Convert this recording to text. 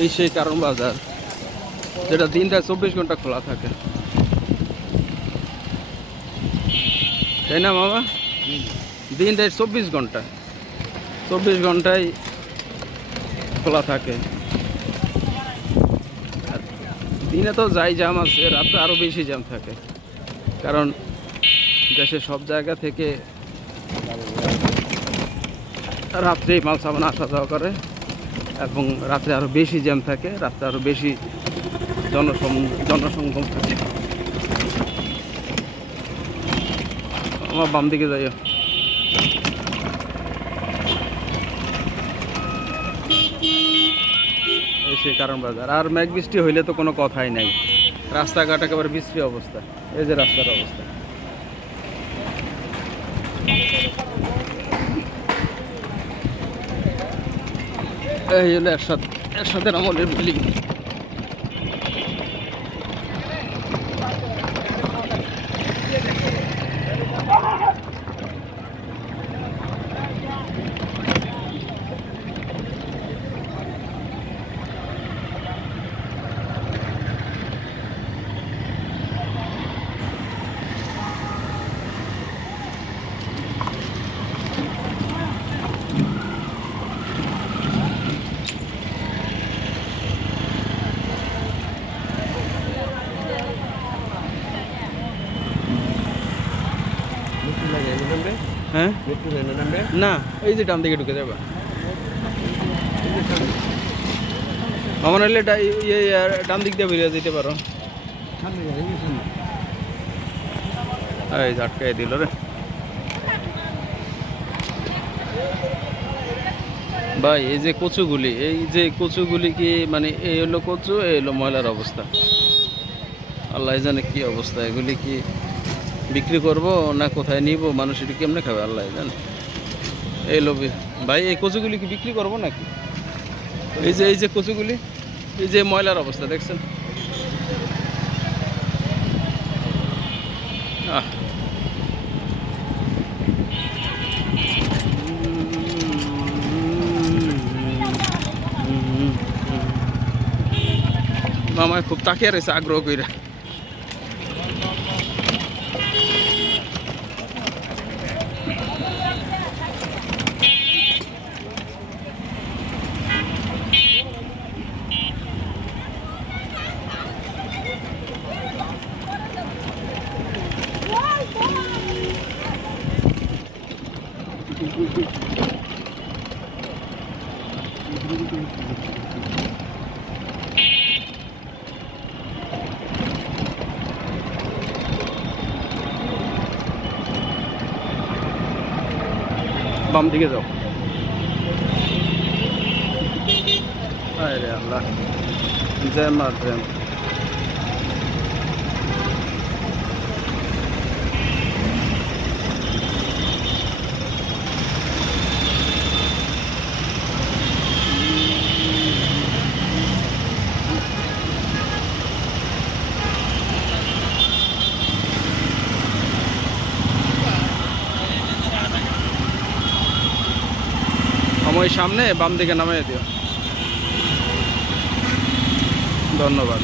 এই সেই কারণ বাজার, যেটা দিনটায় 24 ঘন্টা খোলা থাকে, তাই না মামা? দিনটায় 24 ঘন্টা, 24 ঘন্টায় খোলা থাকে। আর দিনে তো যাই জ্যাম আছে, রাতে আরও বেশি জ্যাম থাকে, কারণ দেশের সব জায়গা থেকে রাত্রেই মাল সামান আসা যাওয়া করে, এবং রাত্রে আরও বেশি জ্যাম থাকে, রাত্রে আরও বেশি জনসংগম থাকে। আমার বাম দিকে যাইও। এই সেই কারণ বাজার। আর মেঘ বৃষ্টি হইলে তো কোনো কথাই নাই, রাস্তাঘাট একেবারে বিশ্রী অবস্থা। এই যে রাস্তার অবস্থা, এই হলো একসাথে আমলের বিল্ডিং। হ্যাঁ না, এই যে ডান দিকে ঢুকে যাবে আমার, হলে ডান দিক দিয়ে বেরিয়ে যেতে পারো। এই ঝাটকাই দিল রে ভাই। এই যে কচুগুলি কি মানে, এই হলো কচু, এই হলো ময়লার অবস্থা। আল্লাহ জানে কি অবস্থা, এগুলি কি বিক্রি করব না কোথায় নিব, মানুষ এটি কেমনে খাবে আল্লাহ জানে। এই লোভি ভাই, এই কচুগুলি কি বিক্রি করব নাকি? এই যে কচুগুলি, এই যে ময়লার অবস্থা দেখছেন। আহ মামায় খুব তাকিয়ে রয়েছে আগ্রহ করে। বাম দিকে যাও। আরে আল্লাহ, জ্যাম আর জ্যাম। আমার সামনে বাম দিকে নামিয়ে দিও, ধন্যবাদ।